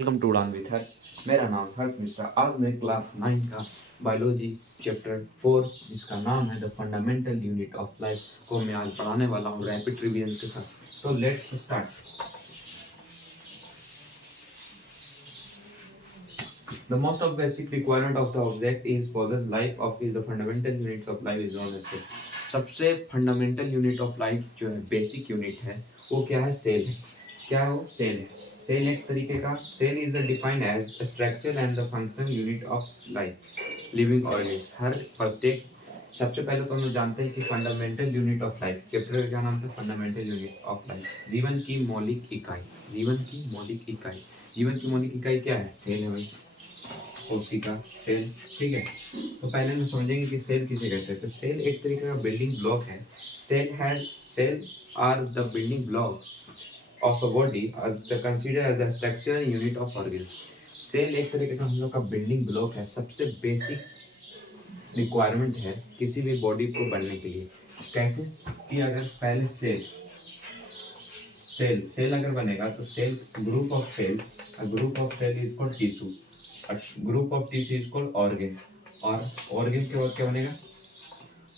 Welcome to उड़ान with हर्ष। मेरा नाम हर्ष मिश्रा। आज मैं क्लास 9 का बायोलॉजी चैप्टर 4 जिसका नाम है the fundamental unit of life को मैं आज पढ़ाने वाला हूँ रैपिड रिवीजन के साथ। तो let's start. The most of basic requirement of the object is possess life of is the fundamental units of life is known as cell। सबसे फंडामेंटल यूनिट ऑफ लाइफ जो है बेसिक यूनिट है वो क्या है? सेल है। क्या है वो? सेल है। सेल एक तरीके का cell is defined as structure and the functional unit of life living organism. हर प्रत्येक सबसे पहले तो हम जानते हैं कि fundamental unit of life chapter का क्या नाम था? Fundamental unit of life. जीवन की मौलिक इकाई। जीवन की मौलिक इकाई। जीवन की मौलिक इकाई क्या है? सेल है भाई। कोशिका सेल। ठीक है, तो पहले हम समझेंगे कि सेल किसे कहते हैं। तो सेल एक तरीके का बिल्डिंग ब्लॉक है। Cell are the building block of a body are the consider as the structural unit of organism. Cell एक तरीके का हम लोग का बिल्डिंग ब्लॉक है, सबसे बेसिक रिक्वायरमेंट है किसी भी बॉडी को बनने के लिए। कैसे कि अगर पहले सेल सेल सेल अगर बनेगा तो cell group of cell is called tissue. Group of tissue is called organ. और ऑर्गन के बाद क्या बनेगा?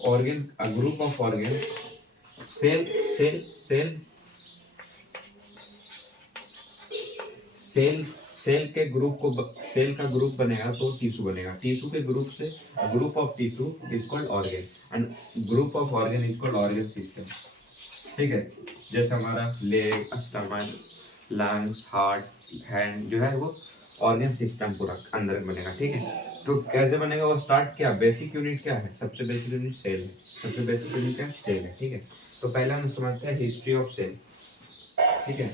Organ a group of organ. Cell cell cell cell cell के ग्रुप को सेल का ग्रुप बनेगा तो टिश्यू बनेगा। टिश्यू के ग्रुप से group of tissue is called organ and group of organ is called organ system. ठीक है, जैसे हमारा leg, stomach, lungs, heart, hand जो है वो ऑर्गन सिस्टम पूरा अंदर बनेगा। ठीक है, तो कैसे बनेगा वो स्टार्ट क्या? बेसिक यूनिट क्या है? सबसे बेसिक यूनिट सेल है। सबसे बेसिक यूनिट क्या है? सेल है। ठीक है, तो पहले हम समझते हैं हिस्ट्री ऑफ सेल। ठीक है,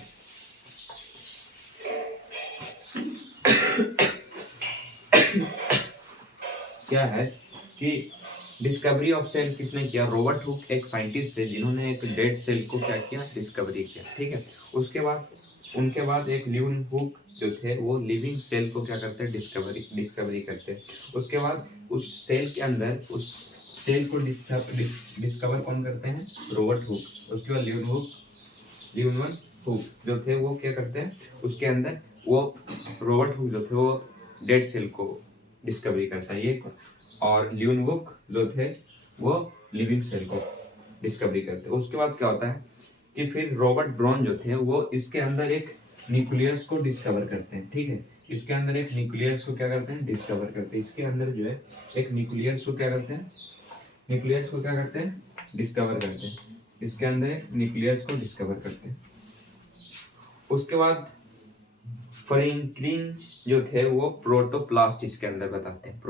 क्या है कि डिस्कवरी ऑफ सेल किसने किया? रॉबर्ट हुक एक साइंटिस्ट थे जिन्होंने एक डेड सेल को क्या किया? डिस्कवरी किया। ठीक है, उसके बाद उनके बाद एक ल्यून हुक जो थे वो लिविंग सेल को क्या करते हैं? डिस्कवरी करते हैं। उसके बाद उस सेल के अंदर उस सेल को डिस्कवर कौन करते हैं? Robert Hooke. उसके बाद ल्यून हुक जो थे वो क्या करते हैं? उसके अंदर वो रॉबर्ट हुक जो थे वो डेड सेल को डिस्कवरी करता है ये। और ल्यून हुक जो थे वो लिविंग सेल को डिस्कवरी करते हैं। उसके बाद क्या होता है कि फिर रॉबर्ट ब्राउन जो थे वो इसके अंदर एक न्यूक्लियस को डिस्कवर करते हैं। ठीक है, इसके अंदर एक न्यूक्लियस को क्या करते हैं? डिस्कवर करते हैं। इसके अंदर जो है एक न्यूक्लियस को क्या करते हैं? न्यूक्लियस को क्या करते हैं? डिस्कवर करते हैं। इसके अंदर एक न्यूक्लियस को डिस्कवर करते हैं। उसके बाद फ्रैंकलिन जो थे वो प्रोटोप्लास्ट इसके अंदर बताते हैं।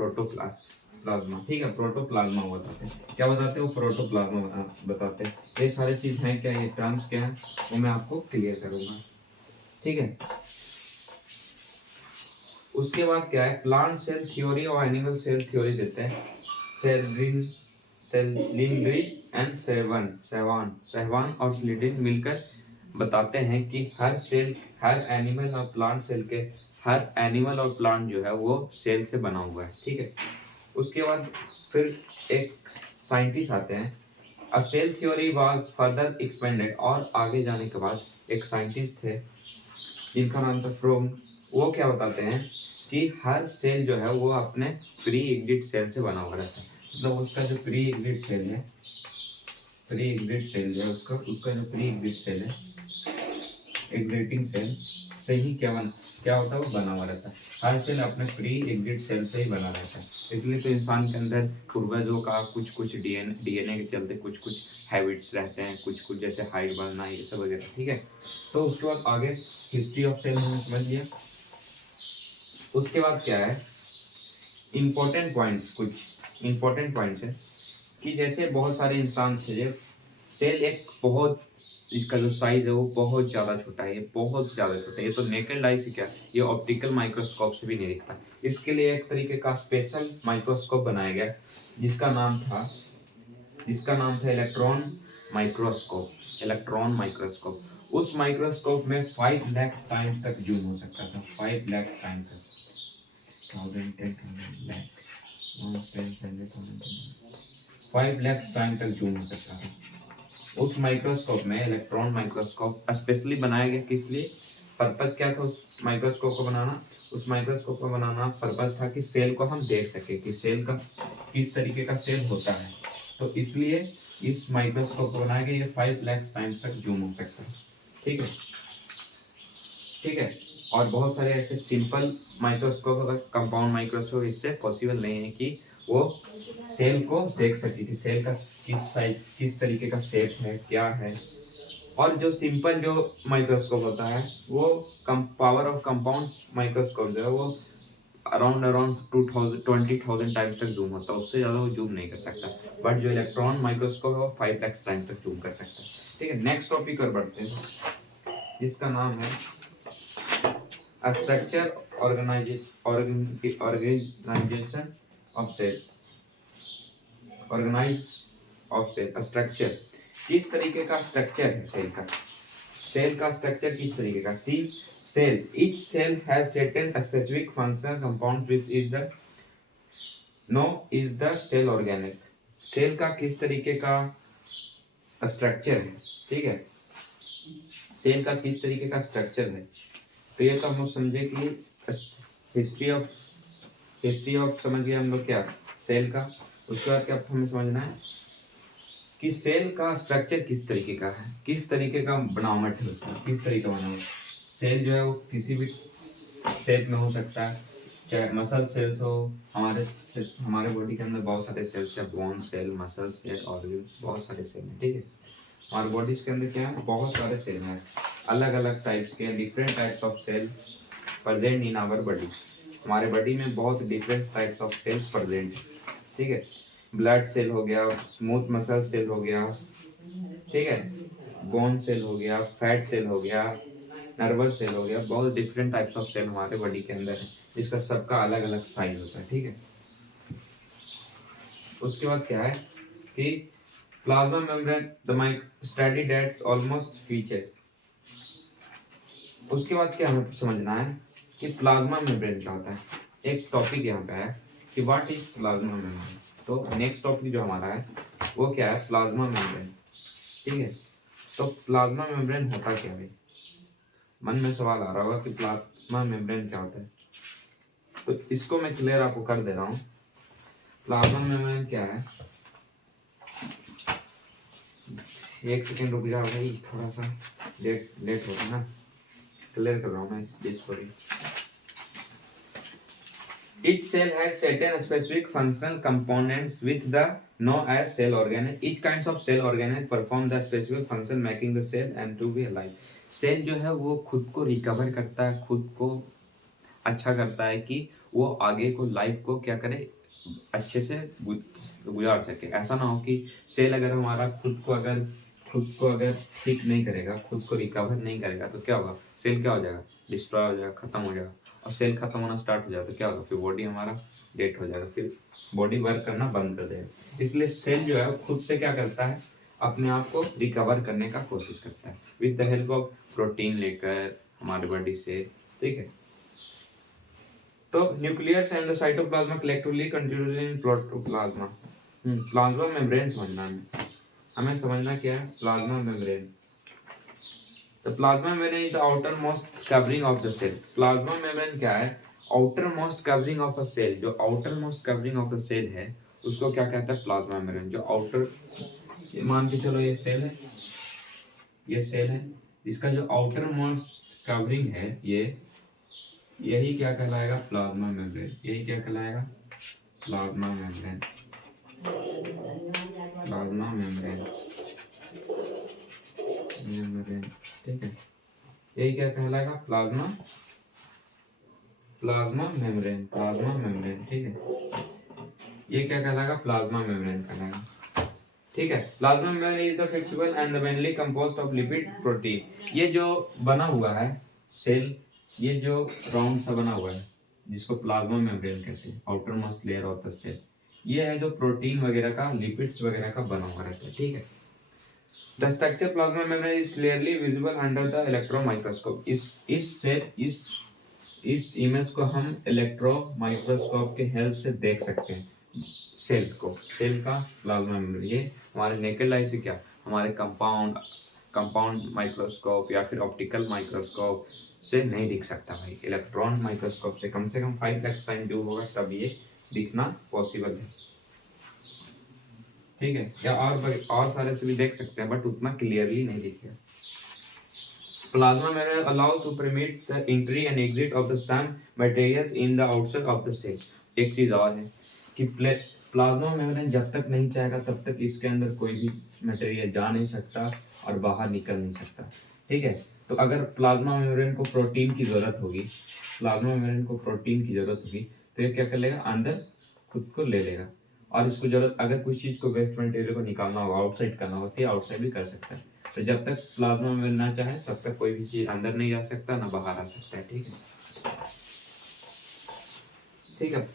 प्लाज्मा। ठीक है, प्रोटोप्लाज्मा बताते हैं। क्या बताते हैं? वो प्रोटोप्लाज्मा बताते हैं। ये सारे चीज हैं क्या? ये टर्म्स क्या है वो मैं आपको क्लियर करूंगा। ठीक है, उसके बाद क्या है? प्लांट सेल थ्योरी और एनिमल सेल थ्योरी देते हैं। सेलिंग्री एंड सेहवान और स्लिडिन मिलकर बताते हैं कि हर एनिमल और प्लांट सेल के हर एनिमल और प्लांट जो है वो सेल से बना हुआ है। ठीक है, उसके बाद फिर एक साइंटिस्ट आते हैं। A cell theory was further expanded. और आगे जाने के बाद एक साइंटिस्ट थे जिनका नाम था फ्रोम। वो क्या बताते हैं कि हर सेल जो है वो अपने प्री एग्जिट सेल से बना हुआ रहता है। मतलब उसका जो प्री एग्जिट सेल है उसका जो प्री एग्जिट सेल है एग्जिटिंग सेल से ही क्या होता है? वो बना हुआ रहता है। हर सेल अपने प्री एग्जिट सेल से ही बना रहता है। इसलिए तो इंसान के अंदर पूर्वजों का कुछ डीएनए के चलते कुछ हैबिट्स रहते हैं, कुछ जैसे हाइट बढ़ना ये सब वगैरह। ठीक है, तो उसके बाद आगे हिस्ट्री ऑफ सेल हमने समझ लिया। उसके बाद क्या है? कुछ इंपॉर्टेंट पॉइंट्स है कि जैसे बहुत सारे इंसान थे। सेल एक बहुत इसका जो साइज है वो बहुत ज़्यादा छोटा है। ये बहुत ज़्यादा छोटा है। ये तो नेकेड आई से क्या, ये ऑप्टिकल माइक्रोस्कोप से भी नहीं दिखता। इसके लिए एक तरीके का स्पेशल माइक्रोस्कोप बनाया गया जिसका नाम था इलेक्ट्रॉन माइक्रोस्कोप। उस माइक्रोस्कोप में 5 लाख टाइम तक जूम हो सकता था। 5 लाख टाइम तक 5 लाख टाइम तक जूम हो सकता था। उस माइक्रोस्कोप में इलेक्ट्रॉन माइक्रोस्कोप स्पेशली बनाया गया किस लिए? पर्पस क्या था उस माइक्रोस्कोप को बनाना? उस माइक्रोस्कोप को बनाना पर्पस था कि सेल को हम देख सके कि सेल का किस तरीके का सेल होता है। तो इसलिए इस माइक्रोस्कोप को बनाया गया, ये 5 लाख टाइम्स तक जूम हो सकता है। ठीक है, ठीक है। और बहुत सारे ऐसे सिंपल माइक्रोस्कोप, अगर कंपाउंड माइक्रोस्कोप, इससे पॉसिबल नहीं है कि वो सेल को देख सके कि सेल का किस साइज, किस तरीके का शेप है, क्या है। और जो सिंपल जो माइक्रोस्कोप होता है वो पावर ऑफ कंपाउंड माइक्रोस्कोप जो है वो अराउंड 20,000 टाइम्स तक जूम होता है, उससे ज़्यादा वो जूम नहीं कर सकता। बट जो इलेक्ट्रॉन माइक्रोस्कोप है वो 5 लाख टाइम्स तक जूम कर सकता है। ठीक है, नेक्स्ट टॉपिक और बढ़ते हैं, जिसका नाम है structure organization of cell. Organize of cell, structure, किस तरीके का स्ट्रक्चर है सेल का? सेल का स्ट्रक्चर किस तरीके का? See cell, each cell has certain specific functional compound which is the no is the cell organic. सेल का किस तरीके का स्ट्रक्चर है? ठीक है, सेल का किस तरीके का स्ट्रक्चर है? तो ये तो हम समझे कि हिस्ट्री ऑफ समझ गए हम लोग क्या सेल का। उसके बाद क्या हमें समझना है कि सेल का स्ट्रक्चर किस तरीके का है, किस तरीके का बनावट है उसका, किस तरीके का बनावट। सेल जो है वो किसी भी शेप में हो सकता है, चाहे मसल सेल्स हो, हमारे बॉडी के अंदर बहुत सारे सेल्स हैं, bone cell, muscle cell, organs, बहुत सारे सेल हैं। ठीक है, हमारे बॉडी के अंदर क्या है, बहुत सारे सेल हैं, अलग अलग टाइप्स के, different types of cell present in our body. हमारे बॉडी में बहुत different types of cells present है। ठीक है, ब्लड सेल हो गया, स्मूथ मसल सेल हो गया, ठीक है, बोन सेल हो गया, फैट सेल हो गया, नर्वस सेल हो गया, बहुत डिफरेंट टाइप्स ऑफ सेल हमारे बॉडी के अंदर है, जिसका सबका अलग अलग साइज होता है। ठीक है, उसके बाद क्या है कि plasma membrane the study that's almost feature. उसके बाद क्या हमें समझना है कि प्लाज्मा मेम्ब्रेन क्या होता है। एक टॉपिक यहाँ पे है कि व्हाट इज प्लाज्मा मेम्ब्रेन। तो नेक्स्ट टॉपिक जो हमारा है वो क्या है, प्लाज्मा मेम्ब्रेन। ठीक है, तो प्लाज्मा मेम्ब्रेन होता क्या है? मन में सवाल आ रहा होगा कि प्लाज्मा मेम्ब्रेन क्या होता है, तो इसको मैं क्लियर आपको कर दे रहा हूँ। प्लाज्मा मेम्ब्रेन क्या है, एक सेकेंड रुक जाओ भाई, थोड़ा सा लेट होगा ना, क्लियर कर रहा हूँ मैं इस चीज को भी। Each cell has certain specific functional components with the known as cell organelle. Each kinds of cell organelle perform the specific function making the cell and to be alive. Cell जो है वो खुद को रिकवर करता है, खुद को अच्छा करता है कि वो आगे को लाइफ को क्या करे, अच्छे से गुजार सके। ऐसा ना हो कि सेल अगर हमारा खुद को अगर ठीक नहीं करेगा, खुद को रिकवर नहीं करेगा, तो क्या होगा, सेल क्या हो जाएगा, डिस्ट्रॉय हो जाएगा, खत्म हो जाएगा। और सेल खत्म होना स्टार्ट हो जाए तो क्या होगा, फिर बॉडी हमारा डेड हो जाएगा, फिर बॉडी वर्क करना बंद कर देगा। इसलिए सेल जो है खुद से क्या करता है, अपने आप को रिकवर करने का कोशिश करता है with the help of protein लेकर हमारे बॉडी से। ठीक है, तो nucleus and the cytoplasma collectively contribute in protoplasma. Plasma membrane समझना है हमें समझना क्या है plasma membrane. The plasma membrane is the outermost covering of the cell. Plasma membrane क्या है, outermost covering of a cell। जो outermost covering of the cell है उसको क्या कहता है, प्लाज्मा मेम्ब्रेन। जो outer, मान के चलो ये सेल है, ये सेल है, इसका जो outermost covering है ये, यही क्या कहलाएगा, प्लाज्मा मेम्ब्रेन। यही क्या कहलाएगा, plasma membrane. Plasma membrane, membrane, ठीक है, यही क्या कहलाएगा, प्लाज्मा मेम्ब्रेन, प्लाज्मा मेम्ब्रेन। ठीक है, ये क्या कहलाएगा, प्लाज्मा मेम्ब्रेन कहलाएगा। ठीक है, plasma membrane is the flexible and the mainly composed of lipid protein. ये जो बना हुआ है सेल, ये जो राउंड सा बना हुआ है जिसको प्लाज्मा मेम्ब्रेन कहते हैं, outermost layer of the cell, ये है जो प्रोटीन वगैरह का, लिपिड्स वगैरह का बना हुआ रहता है। ठीक है, the structure plasma membrane is clearly visible under the electron microscope. इस इमेज को हम इलेक्ट्रॉन माइक्रोस्कोप के हेल्प से देख सकते हैं। सेल को, सेल का प्लाज्मा मेम्ब्रेन, ये हमारे नेकेड आई से क्या, हमारे कंपाउंड माइक्रोस्कोप या फिर ऑप्टिकल माइक्रोस्कोप से नहीं दिख सकता भाई, इलेक्ट्रॉन माइक्रोस्कोप से कम 5 लाख टाइम जो होगा तब ये दिखना पॉसिबल है, ठीक है। या और सारे से भी देख सकते हैं बट उतना क्लियरली नहीं दिखेगा। Plasma mirror allow to permit the entry and exit of the some materials in the outside of the cell. एक चीज और है कि प्लाज्मा मेम्ब्रेन जब तक नहीं चाहेगा तब तक इसके अंदर कोई भी मटेरियल जा नहीं सकता और बाहर निकल नहीं सकता, ठीक है। तो अगर प्लाज्मा मेम्ब्रेन को प्रोटीन की जरूरत होगी, प्लाज्मा मेम्ब्रेन को प्रोटीन की जरूरत होगी तो ये क्या कर लेगा, अंदर खुद को ले लेगा। और इसको जरूरत अगर कुछ चीज को वेस्ट मटेरियल को निकालना होगा, आउटसाइड करना होती है, आउटसाइड भी कर सकता है। तो जब तक प्लाज्मा मेम्ब्रेन ना चाहे तब तक कोई भी चीज अंदर नहीं जा सकता ना बाहर आ सकता है, ठीक है, ठीक है।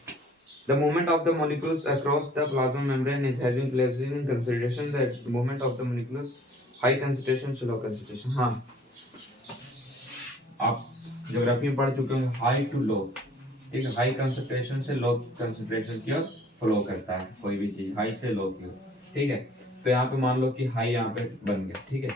The movement of the molecules across the plasma membrane is having placed in consideration the movement of the molecules high concentration to low concentration। हाँ, आप ज्योग्राफी में पढ़ चुके होंगे, हाई टू लो, ठीक है। हाई कंसंट्रेशन से लो कंसंट्रेशन की ओर फ्लो करता है कोई भी चीज, हाई से लो की ओर, ठीक है। तो यहाँ पे मान लो कि हाई यहाँ पे बन गया, ठीक है।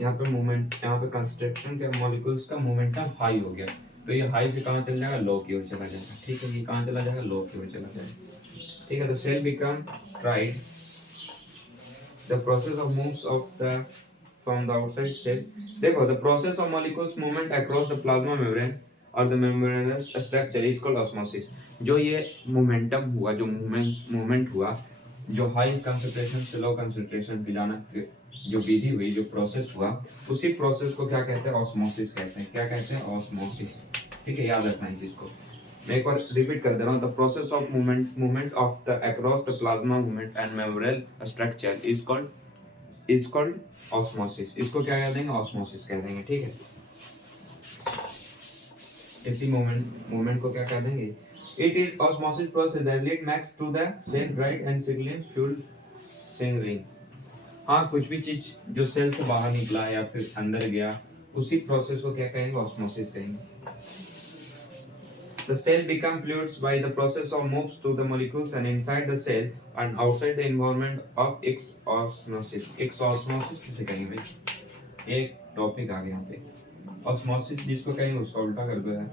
यहाँ पे मूवमेंट, यहाँ पे कंसंट्रेशन के मॉलिक्यूल्स का मोमेंटम हाई हो गया, तो ये हाई से कहाँ चला जाएगा, लो की ओर चला जाएगा, ठीक है। ये कहाँ चला जाएगा, लो की ओर चला जाएगा, ठीक है। तो cell become tried, the process of moves of the from the outside cell. देखो, the process of molecules movement across the plasma membrane or the membranous structure is called osmosis. जो ये मोमेंटम हुआ, जो मूवमेंट हुआ, जो high concentration से low concentration की जाना जो विधि हुई, जो प्रोसेस हुआ, उसी प्रोसेस को क्या कहते हैं, ऑस्मोसिस कहते हैं। क्या कहते हैं, ऑस्मोसिस, ठीक है। याद रखना इस चीज को, मैं एक बार रिपीट कर दे रहा हूँ। The process of movement of the across the plasma movement and membrane structure is called osmosis. इसको क्या कह देंगे, ऑस्मोसिस कह देंगे, ठीक है। इसी मूवमेंट को क्या कह देंगे, it is osmosis process that lead max to the cell dried and signal fuel singering. हाँ, कुछ भी चीज जो सेल से बाहर निकला या फिर अंदर गया, उसी प्रोसेस को क्या कहेंगे, ऑस्मोसिस कहेंगे। The cell become fluids by the process of moves to the molecules and inside the cell and outside the environment of exosmosis। exosmosis किसे कहेंगे भाई, एक टॉपिक आ गया यहाँ पे, ऑस्मोसिस जिसको कहेंगे उसका उल्टा कर दो यार,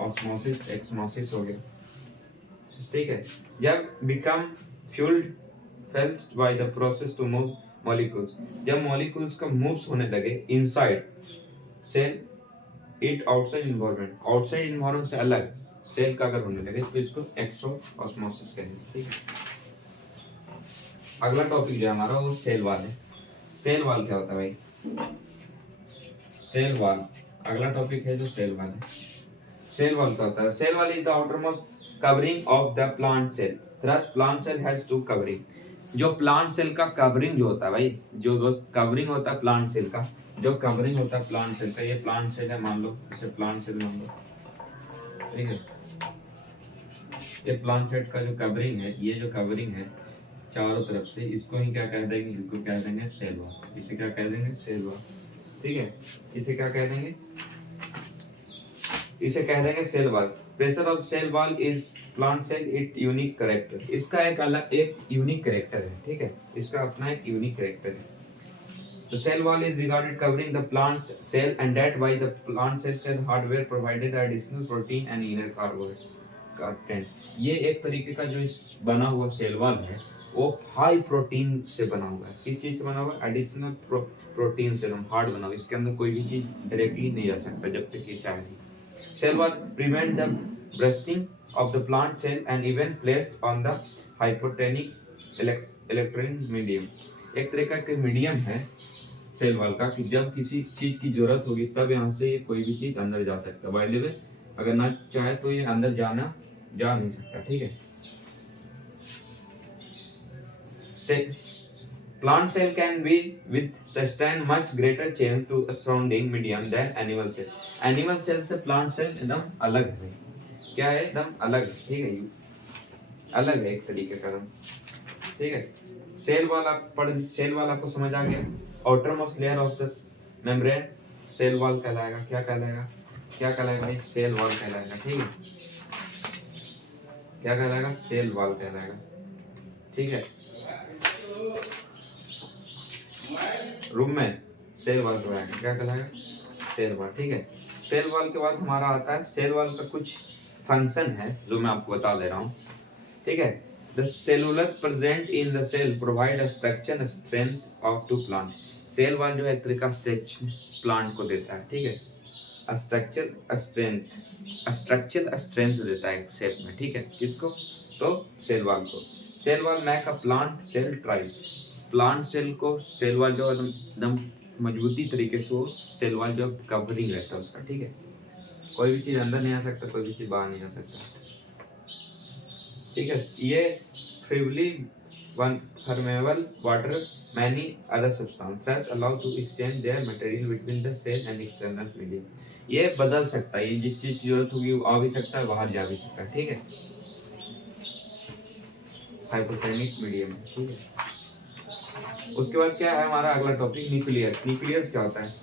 ऑस्मोसिस एक्समोसिस हो गया, ठीक है। जब become fueled felt by the process to move molecules, जब molecules का moves होने लगे inside cell it outside environment, outside environment से अलग सेल का अगर होने लगे तो इसको एक्सो ऑस्मोसिस कहेंगे, ठीक है। अगला टॉपिक जो हमारा वो सेल वाल है। सेल वाल क्या होता है भाई, सेल वाल अगला टॉपिक है जो सेल वाल है। सेल वाल क्या होता है, cell wall is the outermost covering of the plant cell. Thus plant cell has two covering. जो प्लांट सेल का कवरिंग जो होता है भाई, जो दोस्त कवरिंग होता है प्लांट सेल का, जो कवरिंग होता है प्लांट सेल का, ये प्लांट सेल है मान लो, इसे प्लांट सेल मान लो, ठीक है। ये प्लांट सेल का जो कवरिंग है, ये जो कवरिंग है चारों तरफ से, इसको ही क्या कह देंगे, इसको कह देंगे सेल वॉल। इसे क्या कह देंगे, सेल वॉल, ठीक है। इसे क्या कह देंगे, इसे कह देंगे cell wall. Pressure of cell wall is plant cell it unique character. इसका एक अलग एक यूनिक कैरेक्टर है, ठीक है। इसका अपना एक यूनिक कैरेक्टर है। The cell wall is regarded covering the plant cell and that by the plant cell can hardware provided additional protein and inner content। ये एक तरीके का जो इस बना हुआ सेल वॉल है वो हाई प्रोटीन से बना हुआ है। किस चीज से बना हुआ है, एडिशनल प्रोटीन से हार्ड बना हुआ है। इसके अंदर कोई भी चीज डायरेक्टली नहीं जा सकता जब तक ये चाहे। Cell wall prevent the bursting of the plant cell and even placed on the hypotonic electron medium। एक तरीका का मीडियम है सेल वॉल का कि जब किसी चीज की जरूरत होगी तब यहाँ से कोई भी चीज अंदर जा सकता है। बाय द वे अगर ना चाहे तो ये अंदर जा नहीं सकता, ठीक है। Plant cell can be with sustain much greater change to surrounding medium than animal cell। Animal cell से plant cell एकदम अलग है, क्या है, एकदम अलग है, ठीक है। अलग है एक तरीके का, ठीक है। सेल वॉल आपको समझ आ गया। Outermost layer of the membrane cell wall कहलाएगा। क्या कहलाएगा, क्या कहलाएगा भाई, सेल वॉल कहलाएगा, ठीक है। क्या कहलाएगा, सेल वॉल कहलाएगा, ठीक है। रूम में सेल वॉल कहलाएगा, क्या कहलाएगा, सेल वॉल, ठीक है। सेल वॉल के बाद हमारा आता है, सेल वॉल का कुछ फंक्शन है जो मैं आपको बता दे रहा हूँ, ठीक है। The cellulose present in the cell provide a structure strength of to plant. Cell wall जो है एक तरीका स्ट्रेच प्लांट को देता है, ठीक है। स्ट्रक्चर स्ट्रेंथ देता है एक शेप में, ठीक है। किसको? तो सेल वॉल को। Cell wall make a plant cell tribe. Plant cell को सेल वॉल जो एकदम मजबूती तरीके से वो सेल वॉल जो कवरिंग रहता है उसका, ठीक है। कोई भी चीज अंदर नहीं आ सकता, कोई भी चीज बाहर नहीं आ सकता, ठीक है। ये freely one permeable water many other substances allow to exchange their material between the cell and external medium। ये बदल सकता है, ये जिस चीज की जरूरत होगी वो आ भी सकता है, बाहर जा भी सकता है, ठीक है। हाइपोथर्मिक मीडियम, ठीक है। उसके बाद क्या है हमारा अगला टॉपिक, न्यूक्लियस। न्यूक्लियस क्या होता है?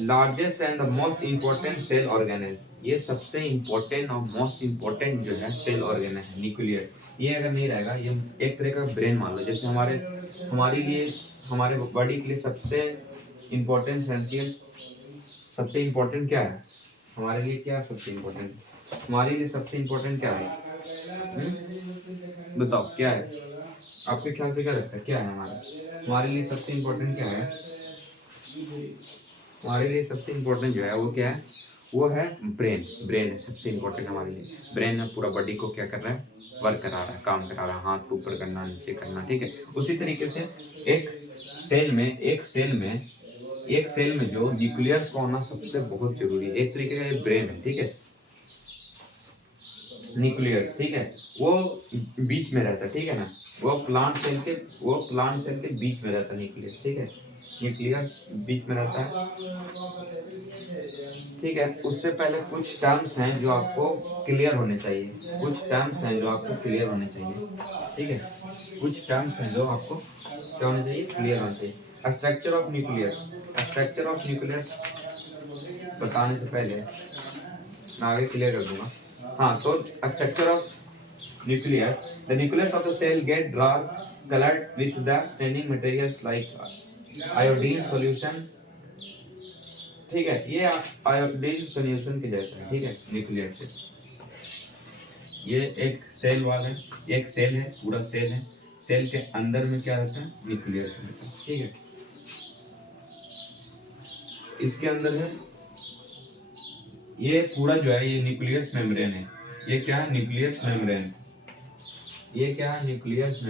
Largest and the most important cell organelle. ये सबसे इंपॉर्टेंट और मोस्ट इंपॉर्टेंट जो है सेल ऑर्गेनेल है न्यूक्लियस। ये अगर नहीं रहेगा, ये एक तरह का ब्रेन मान लो। जैसे हमारे लिए, हमारे बॉडी के लिए सबसे इंपॉर्टेंट एसेंशियल, सबसे इंपॉर्टेंट क्या है हमारे लिए? क्या सबसे इंपॉर्टेंट हमारे लिए? सबसे इंपॉर्टेंट क्या है? बताओ क्या है? आपके ख्याल से क्या लगता है, क्या है हमारे लिए सबसे इंपॉर्टेंट क्या है? हमारे लिए सबसे इम्पोर्टेंट जो है वो क्या है? वो है ब्रेन। ब्रेन है सबसे इम्पोर्टेंट हमारे लिए। ब्रेन है पूरा बॉडी को क्या कर रहा है? वर्क करा रहा है, काम करा रहा है, हाथ को ऊपर करना, नीचे करना, ठीक है। उसी तरीके से एक सेल में जो न्यूक्लियस का होना सबसे बहुत जरूरी है। एक तरीके का ये ब्रेन है, ठीक है, न्यूक्लियस, ठीक है। वो बीच में रहता है, ठीक है ना। वो प्लांट सेल के बीच में रहता है न्यूक्लियस, ठीक है। न्यूक्लियस बीच में रहता है, ठीक है। उससे पहले कुछ टर्म्स हैं जो आपको क्लियर होने चाहिए, ठीक है। कुछ टर्म्स हैं जो आपको क्या होने चाहिए? क्लियर होने चाहिए। स्ट्रक्चर ऑफ न्यूक्लियस बताने से पहले मैं आगे क्लियर कर दूंगा। हाँ, तो structure of nucleus, the nucleus of the cell get dark colored with the staining materials like iodine solution, ठीक है। ये iodine solution के जैसा है, ठीक है। न्यूक्लियस से ये एक सेल वाल है, एक सेल है, पूरा सेल है। सेल के अंदर में क्या रहता है? न्यूक्लियस रहता है, ठीक है। इसके अंदर है ये पूरा जो है ये न्यूक्लियस मेम्ब्रेन है। ये क्या है? Nucleus membrane. ये क्या है? Nucleus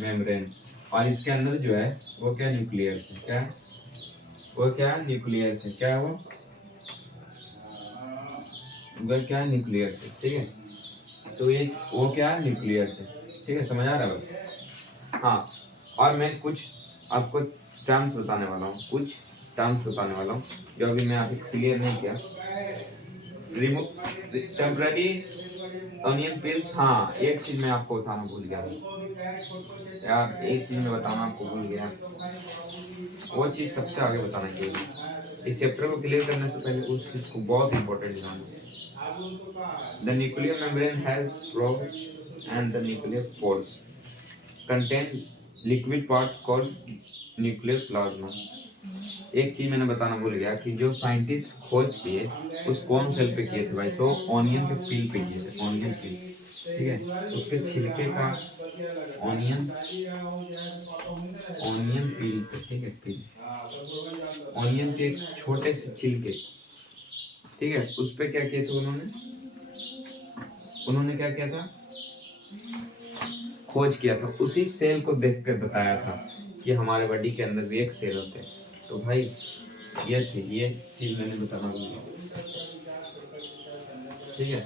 membrane. और इसके अंदर जो है वो क्या? न्यूक्लियस है। क्या है वो? क्या है? न्यूक्लियस है। क्या है वो? क्या है? न्यूक्लियस है, ठीक है। तो ये वो क्या है? न्यूक्लियस है, ठीक है। समझ आ रहा है बस? हाँ, और मैं कुछ आपको टर्म्स बताने वाला हूँ, जो अभी मैं अभी क्लियर नहीं किया। Remove temporary onion pills. हाँ, एक चीज मैं आपको बताना भूल गया यार, एक चीज मैं बताना आपको भूल गया, वो चीज सबसे आगे बताना चाहिए। इस चैप्टर को क्लियर करने से पहले उस चीज को बहुत इंपॉर्टेंट ध्यान दो। The nuclear membrane has pores and the nuclear pores contain liquid part called nuclear plasma. एक चीज मैंने बताना भूल गया कि जो साइंटिस्ट खोज किए उस कौन सेल पे किए थे भाई? तो ऑनियन के पील पे किए थे, ऑनियन पील, ठीक है। उसके छिलके का ऑनियन पील पे, ठीक है, पील ऑनियन के एक छोटे से छिलके, ठीक है। उस पे क्या किया था उन्होंने क्या किया था? खोज किया था। उसी सेल को देखकर बताया था कि हमारे बॉडी के अंदर भी एक सेल होते हैं। तो भाई ये चीज मैंने बताना भूला, ठीक है।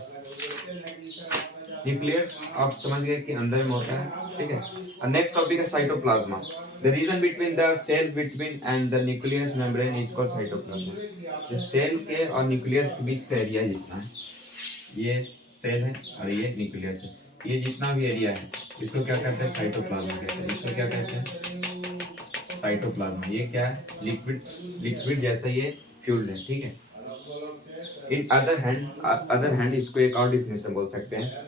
न्यूक्लियस आप समझ गए कि अंदर में होता है, ठीक है। नेक्स्ट टॉपिक है cytoplasma. The region between the cell between and the nucleus membrane is called cytoplasma. जो सेल के और न्यूक्लियस के बीच का एरिया जितना है, ये सेल है और ये न्यूक्लियस है, ये जितना भी एरिया है इसको क्या कहते हैं? साइटोप्लाज्मा कहते हैं। इसको क्या कहते हैं? साइटोप्लाज्मा। ये क्या है? लिक्विड जैसा ये फ्यूल्ड है, ठीक है। इन अदर हैंड इसको एक और डिफिनेशन बोल सकते हैं।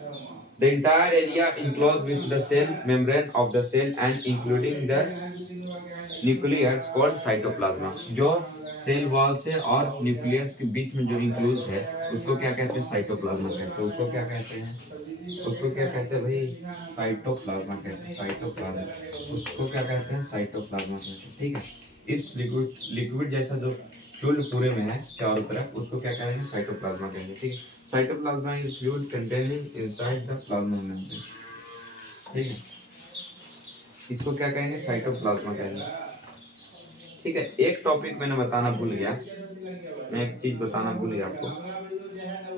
The entire area enclosed with the cell membrane of the cell and including the nucleus called cytoplasma. जो सेल वॉल से और न्यूक्लियस के बीच में जो इंक्लूज है उसको क्या कहते हैं, साइटोप्लाज्मा कहते हैं। उसको क्या कहते हैं, उसको क्या कहते हैं भाई, साइटोप्लाज्मा कहते हैं, साइटोप्लाज्मा। उसको क्या कहते हैं, साइटोप्लाज्मा कहते हैं। ठीक है, इस लिक्विड जैसा जो फ्लूइड पूरे में है चारों तरफ, उसको क्या कहेंगे, साइटोप्लाज्मा कहेंगे। ठीक है, cytoplasm is fluid containing inside the plasma membrane. ठीक है, इसको क्या कहेंगे, साइटोप्लाज्मा कहेंगे। ठीक है, एक टॉपिक मैंने बताना भूल गया, मैं एक चीज बताना भूल गया आपको।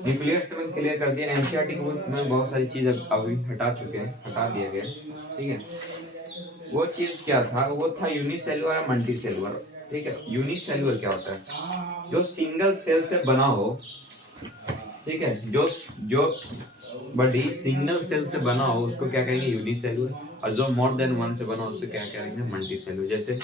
न्यूक्लियर से मैंने क्लियर कर दिया, एनसीईआरटी की बुक में बहुत सारी चीज अभी हटा चुके हैं, हटा दिया गया। ठीक है, वो चीज क्या था, वो था यूनिसेलुलर और मल्टीसेलुलर। ठीक है, यूनिसेलुलर क्या होता है, जो सिंगल सेल से बना हो। ठीक है, जो जो बॉडी सिंगल सेल से बना हो उसको क्या कहेंगे, यूनिसेलुलर। और जो मोर देन वन से बना हो उससे क्या कहेंगे, मल्टीसेलुलर। जैसे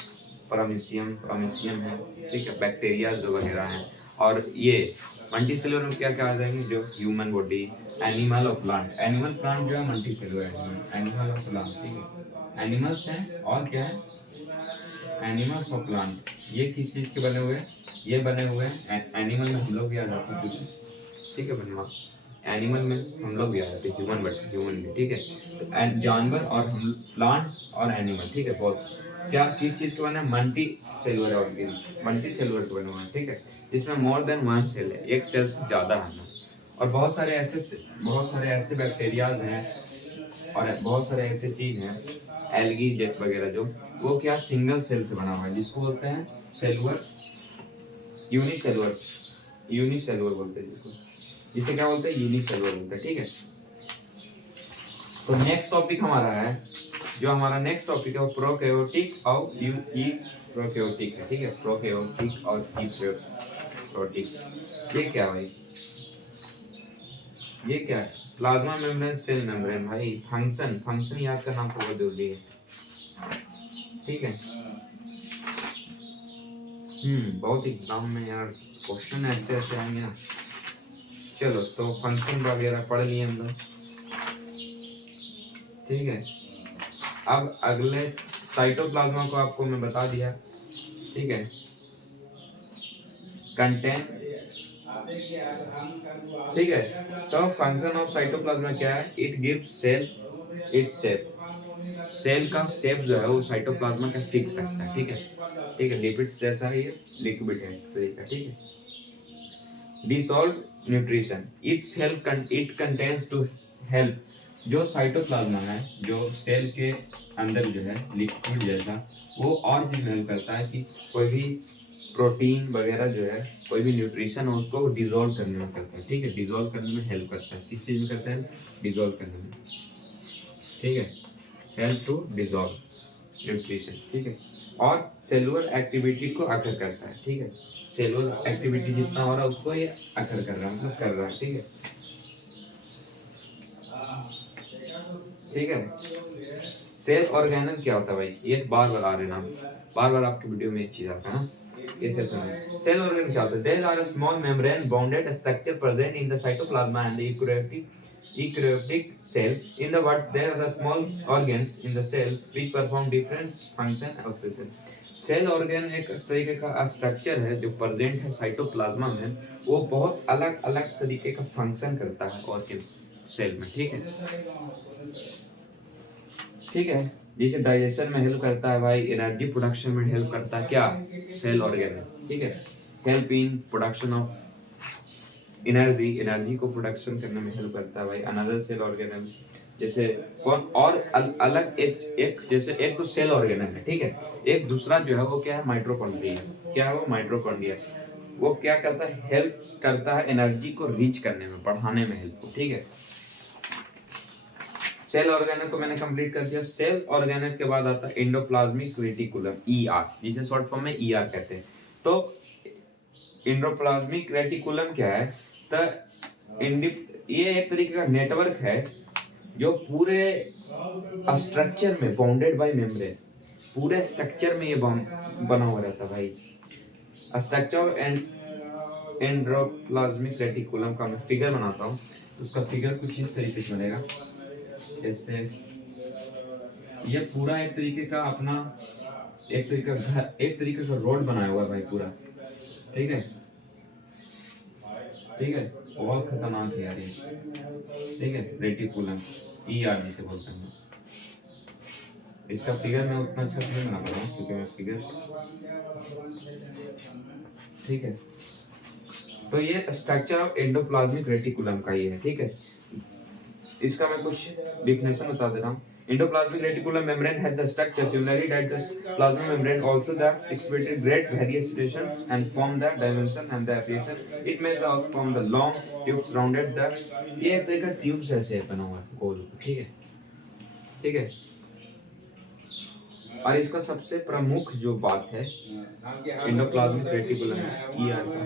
पारामीशियम है। ठीक है, बैक्टीरिया जो वगैरह हैं। और ये मल्टीसेलुलर में क्या क्या आ जाएंगे, जो ह्यूमन बॉडी, एनिमल और प्लांट। एनिमल प्लांट जो है मल्टीसेलुलर है, एनिमल और प्लांट। ठीक है, एनिमल्स हैं और क्या है, एनिमल्स और प्लांट। ये किस चीज के बने हुए हैं, ये बने हुए हैं एनिमल में हम लोग भी आ जाते हैं। ठीक है बनिया, एनिमल में हम लोग भी आ जाते हैं, ह्यूमन भी। ठीक है, तो जानवर और हम प्लांट्स और एनिमल। ठीक है, बहुत क्या किस चीज के बने हैं, multi cellular organism, multi cellular के बने हुए हैं। ठीक है, जिसमें मोर देन वन सेल है, एक सेल से ज्यादा है। और बहुत सारे ऐसे बैक्टीरियाज हैं और बहुत सारे ऐसे चीज हैं, एल्गी जेट वगैरह, जो वो क्या सिंगल सेल से बना हुआ है, जिसको बोलते हैं सेलुलर, यूनिसेलुलर, यूनिसेलुलर बोलते हैं जिसको, इसे क्या बोलते हैं, यूनिसेलुलर बोलते हैं। ठीक है, तो नेक्स्ट टॉपिक हमारा है, जो हमारा नेक्स्ट टॉपिक है वो प्रोकैरियोटिक और प्रोकैरियोटिक है। ठीक है, प्रोकैरियोटिक और यूकैरियोटिक। ये क्या भाई, ये क्या है, प्लाज्मा मेम्ब्रेन, सेल मेम्ब्रेन। भाई फंक्शन याद करना बहुत जरूरी है। ठीक है, बहुत एग्जाम में यार क्वेश्चन ऐसे आएंगे ना। चलो, तो फंक्शन वगैरह पढ़ लिए हम लोग। ठीक है, अब अगले साइटोप्लाज्मा को आपको मैं बता दिया। ठीक है, कंटेंट। ठीक है, तो फंक्शन ऑफ साइटोप्लाज्मा क्या है, it gives cell its shape. Cell का शेप जो है वो साइटोप्लाज्मा का फिक्स रखता है। ठीक है, ठीक है, लिपिड जैसा ही लिक्विड है तरीका। ठीक है, dissolve nutrition, it's help, it contains two help. जो साइटोप्लाज्मा है, जो सेल के अंदर जो है लिक्विड जैसा, वो और चीज में हेल्प करता है कि कोई भी प्रोटीन वगैरह जो है, कोई भी न्यूट्रिशन हो उसको डिसॉल्व करने में करता है। ठीक है, डिसॉल्व करने में हेल्प करता है। किस चीज में करता है, डिसॉल्व करने में। ठीक है, हेल्प टू डिसॉल्व न्यूट्रिशन। ठीक है, और सेलुलर एक्टिविटी को अकर करता है। ठीक है, सेलुलर एक्टिविटी जितना हो रहा है उसको ये अकर कर रहा है, मतलब कर रहा है। ठीक है, ठीक है, सेल ऑर्गेनल क्या होता है भाई, ये बार बार आ रहे नाम, बार बार आपकी वीडियो में एक चीज आता है ना, कैसे सुने। सेल ऑर्गेनल क्या होता है, there are a small membrane bounded structure present in the cytoplasma and the eukaryotic cell. In the words, there are small organs in the cell which perform different function of the cell. Cell organ एक तरीके का structure है जो present है cytoplasm में, वो बहुत अलग अलग तरीके का फंक्शन करता है ऑर्गन सेल में। ठीक है, ठीक है, जैसे डाइजेशन में हेल्प करता है भाई, एनर्जी प्रोडक्शन में हेल्प करता है, क्या सेल ऑर्गन है। ठीक है, help in production of energy को प्रोडक्शन करने में हेल्प करता है भाई। अनदर सेल ऑर्गेनल जैसे कौन और अलग एक जैसे एक तो सेल ऑर्गेनल है। ठीक है, एक दूसरा जो है वो क्या है, माइटोकॉन्ड्रिया। क्या है वो, माइटोकॉन्ड्रिया। वो क्या करता है, हेल्प करता है एनर्जी को रीच करने में, बढ़ाने में हेल्प को। ठीक है, सेल ऑर्गेनल को मैंने कंप्लीट कर दिया। सेल ऑर्गेनल के बाद आता है एंडोप्लाज्मिक रेटिकुलम, ईआर, जिसे शॉर्ट फॉर्म में ईआर कहते हैं। तो एंडोप्लाज्मिक रेटिकुलम क्या है, तो ये एक तरीके का नेटवर्क है जो पूरे स्ट्रक्चर में बाउंडेड बाय मेम्ब्रेन, पूरे स्ट्रक्चर में ये बना हुआ रहता है भाई। स्ट्रक्चर एंड एंडोप्लाज्मिक रेटिकुलम का मैं फिगर बनाता हूँ, तो उसका फिगर कुछ इस तरीके से बनेगा। जैसे ये पूरा एक तरीके का अपना एक तरीके का रोड बनाया हुआ है भाई पूरा, ठीक है, ठीक है, बहुत खतरनाक है यार ये, ठीक है, रेटिकुलम ER जिसे बोलते हैं। इसका फिगर मैं उतना अच्छा नहीं बना पा रहा हूँ क्योंकि मैं फिगर, ठीक है। तो ये स्ट्रक्चर ऑफ एंडोप्लाज्मिक रेटिकुलम का ये है, ठीक है। इसका मैं कुछ डिफिनेशन बता दे रहा हूँ। Endoplasmic reticulum membrane has the structure similarly that the plasma membrane also the exhibited great variation and form the dimension and the application. It may form the long tube surrounded the, ये एक तरह का tube जैसे बना हुआ है गोल, ठीक है, ठीक है। और इसका सबसे प्रमुख जो बात है एंडोप्लाज्मिक रेटिकुलम ER का,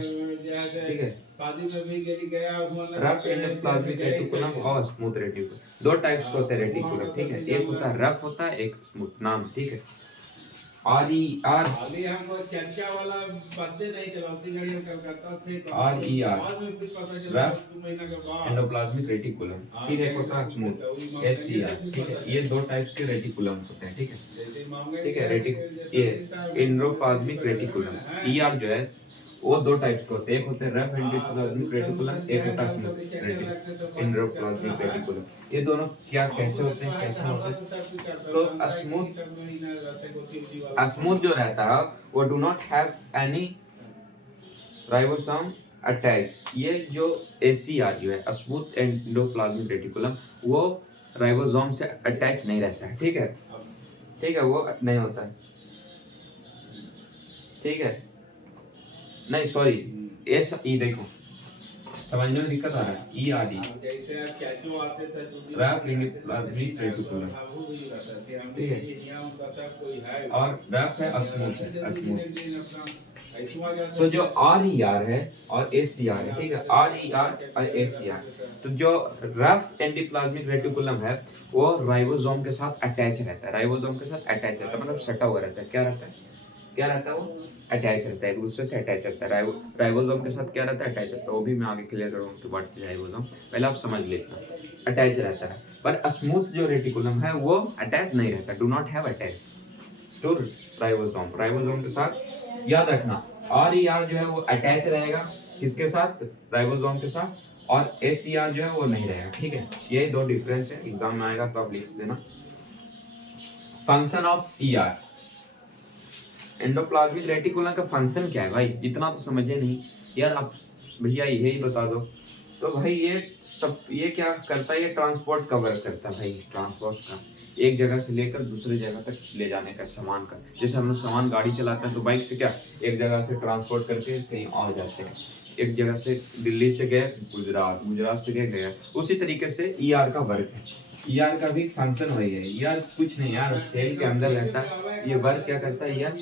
ठीक है। रफ एंडोप्लाज्मिक रेटिकुलम और स्मूथ रेटिकुलम, दो टाइप्स के होते हैं रेटिकुलम, ठीक है। एक होता है रफ होता है, एक स्मूथ, नाम, ठीक है। RER रफ एंडोप्लाज्मिक रेटिकुलम, फिर एक होता है स्मूथ SCR, ठीक है। ये दो टाइप्स के रेटिकुलम होते हैं, ठीक है, ठीक है। ये एंडोप्लाज्मिक रेटिकुलम ER जो है वो दो टाइप्स के होते हैं, एक होते हैं रफ एंडोप्लाज्मिक रेटिकुलम, एक होता है स्मूथ एंडोप्लाज्मिक रेटिकुलम। ये दोनों क्या कैसे होते हैं, कैसे होते हैं? तो स्मूथ जो रहता है वो do not have any ribosome attach. ये जो ACR जो है स्मूथ एंडोप्लाज्मिक रेटिकुलम, वो राइबोसोम से अटैच नहीं रहता है, ठीक है, ठीक है, वो नहीं होता है, ठीक है, नहीं सॉरी देखो समझने में दिक्कत आ रहा है। ERE रफ एंडोप्लाज्मिक रेटिकुलम, ठीक है, और रफ है स्मूथ है, स्मूथ। तो जो RER है और ACR है, ठीक है, RER और ACR, तो जो रफ एंडोप्लाज्मिक रेटिकुलम है वो राइबोसोम के साथ अटैच रहता है, राइबोसोम के साथ अटैच रहता है, मतलब सटा हुआ रहता है। क्या रहता है, क्या रहता है वो अटैच रहता है, एक दूसरे से अटैच रहता है। राइबोसोम के साथ क्या रहता है, अटैच रहता है। वो भी मैं आगे क्लियर करूंगा कि व्हाट इज राइबोसोम, पहले आप समझ लेना। अटैच रहता है, पर स्मूथ जो रेटिकुलम है वो अटैच नहीं रहता, do not have attach to ribosome, ribosome के साथ। याद रखना RER जो है वो अटैच रहेगा किसके साथ, राइबोसोम के साथ, और ACR जो है वो नहीं रहेगा, ठीक है। ये दो डिफरेंस है, एग्जाम में आएगा तो आप लिख देना। Function of ER, endoplasmic reticulum का फंक्शन क्या है भाई, इतना तो समझे नहीं यार आप, भैया यही बता दो। तो भाई ये सब ये क्या करता है, ये ट्रांसपोर्ट कवर करता है भाई, ट्रांसपोर्ट का, एक जगह से लेकर दूसरे जगह तक ले जाने का सामान का। जैसे हम लोग सामान गाड़ी चलाते हैं तो बाइक से क्या एक जगह से ट्रांसपोर्ट करके कहीं और जाते हैं, एक जगह से दिल्ली से गए गुजरात, गुजरात से गए गया, उसी तरीके से ER का वर्क है। ER का भी फंक्शन वही है। ER कुछ नहीं यार, सेल के अंदर रहता है, ये वर्क क्या करता है, ER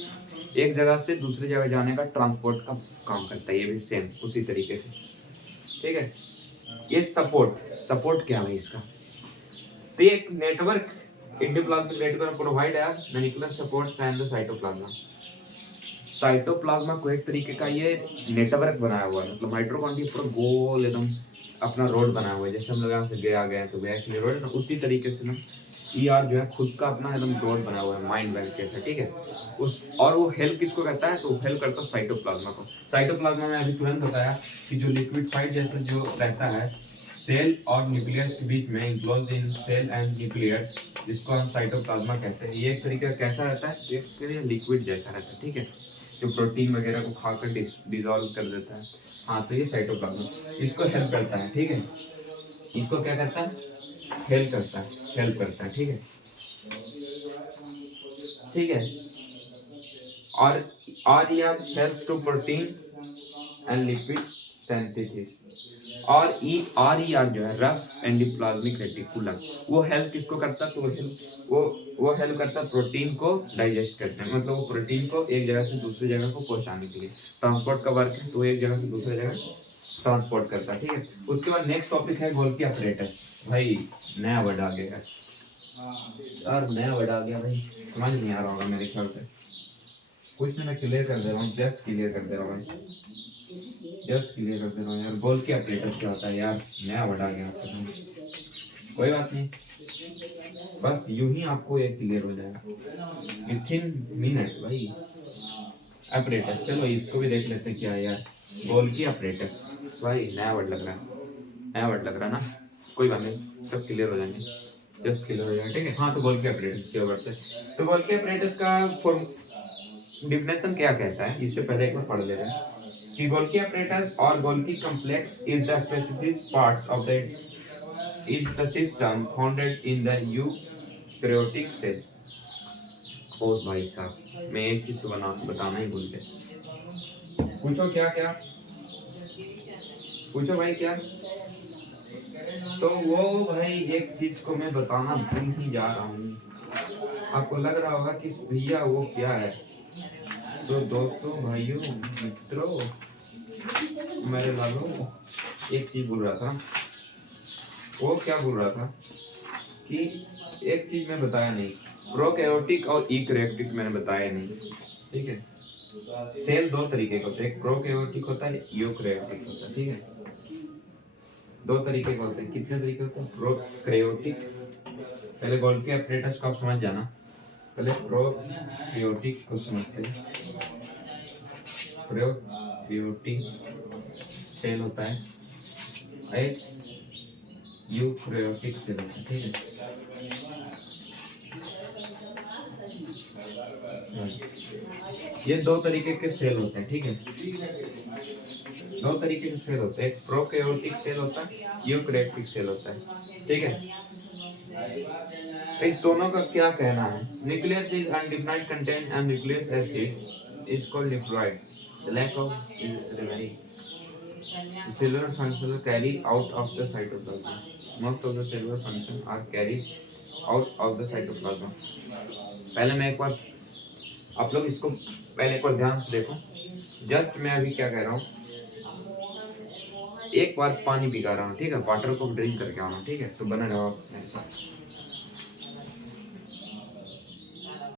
एक जगह से दूसरी जगह जाने का ट्रांसपोर्ट का काम करता है, ये भी सेम उसी तरीके से, ठीक है। ये सपोर्ट क्या है इसका, तो ये एक नेटवर्क एंडोप्लाज्मिक रेटिकुलम प्रोवाइड है nuclear support and the cytoplasm. Cytoplasm को एक तरीके का ये नेटवर्क बनाया हुआ है, मतलब माइटोकॉन्ड्रिया पूरा गोल एकदम अपना रोड बनाया हुआ है। जैसे हम लोग यहाँ से गए तो गया के लिए रोड ना, उसी तरीके से ना ER जो है खुद का अपना एकदम रोड बना हुआ है माइंड बैंक जैसा, ठीक है। उस और वो हेल्प किसको करता है, तो हेल्प करता है साइटोप्लाज्मा को। साइटोप्लाज्मा में अभी तुरंत बताया कि जो लिक्विड फाइट जैसा जो रहता है सेल और न्यूक्लियस के बीच में, enclosed in cell and nucleus, जिसको हम साइटोप्लाज्मा कहते हैं। ये एक तरीके का कैसा रहता है, एक लिक्विड जैसा रहता है, ठीक है, जो प्रोटीन वगैरह को खाकर डिसॉल्व कर देता है। हाँ, तो ये साइटोप्लाज्मा इसको हेल्प करता है, ठीक है, इसको क्या करता है, हेल्प करता है, ठीक है, ठीक है। और RER helps to protein and lipid synthesis. और RER जो है रफ एंडोप्लाज्मिक रेटिकुलम, वो हेल्प किसको करता है, तो वो हेल्प करता है प्रोटीन को डाइजेस्ट करने में, मतलब वो प्रोटीन को एक जगह से दूसरी जगह को पहुंचाने के लिए ट्रांसपोर्ट का वर्क है, तो एक जगह से दूसरी जगह ट्रांसपोर्ट करता है, ठीक है। उसके बाद नेक्स्ट टॉपिक है गोल्गी अपरेटस। भाई नया वर्ड आ गया यार, नया वर्ड आ गया भाई, समझ नहीं आ रहा होगा मेरे ख्याल से। कुछ नहीं, मैं क्लियर कर दे रहा हूँ, जस्ट क्लियर कर दे रहा हूँ यार। गोल्गी अपरेटस क्या होता है यार, नया वर्ड आ गया आपको। कोई बात नहीं, बस यूं ही आपको ये क्लियर हो जाएगा विथिन मिनट भाई। अपरेटस, चलो इसको भी देख लेते हैं क्या है यार। गोल्की अपरेटस, भाई नया वर्ड लग रहा है, नया वर्ड लग रहा है ना, कोई बात नहीं, सब क्लियर हो जाएंगे, जस्ट क्लियर हो जाएगा, ठीक है। हाँ तो गोल्की अपरेटस क्या करते हैं, तो गोल्की अपरेटस का फॉर्म डिफिनेशन क्या कहता है, इससे पहले एक बार पढ़ ले रहे हैं कि Golgi apparatus or Golgi complex is the specific parts of the is the system founded in the eukaryotic cell। ओ भाई साहब, मैं एक चीज तो बताना ही भूल गया। पूछो क्या क्या, पूछो भाई क्या। तो वो भाई एक चीज को मैं बताना भूल ही जा रहा हूँ, आपको लग रहा होगा कि भैया वो क्या है। तो दोस्तों, भाइयों, मित्रों, मेरे लालो, एक चीज बोल रहा था, वो क्या बोल रहा था कि एक चीज मैं बताया नहीं, प्रोकैरियोटिक और यूकैरियोटिक मैंने बताया नहीं, ठीक है। सेल दो तरीके के होते हैं, एक प्रोकैरियोटिक होता है, यूकैरियोटिक होता है, ठीक है। दो तरीके के होते हैं, कितने तरीके होते हैं, प्रोकैरियोटिक। पहले गोल्गी अपरेटस को आप समझ जाना, पहले प्रोकैरियोटिक को समझते हैं। प्रोकैरियोटिक सेल होता है, एक यूकैरियोटिक सेल होता है, ठीक है। ये दो तरीके के सेल होते हैं, ठीक है। दो तरीके के सेल होते हैं, एक प्रोकैरियोटिक सेल होता है, यूकैरियोटिक सेल होता है, ठीक है। इस दोनों का क्या कहना है, nucleus is undefined content and nucleus acid is called nucleoids, the lack of cellular function carried out of the cytoplasm, most of the cellular function are carried out of the cytoplasm। पहले मैं एक बार, आप लोग इसको पहले एक बार ध्यान से देखो, जस्ट मैं अभी क्या कह रहा हूँ, एक बार पानी पी रहा हूँ, ठीक है, वाटर को ड्रिंक करके आना, ठीक है। तो बना रहो मेरे साथ।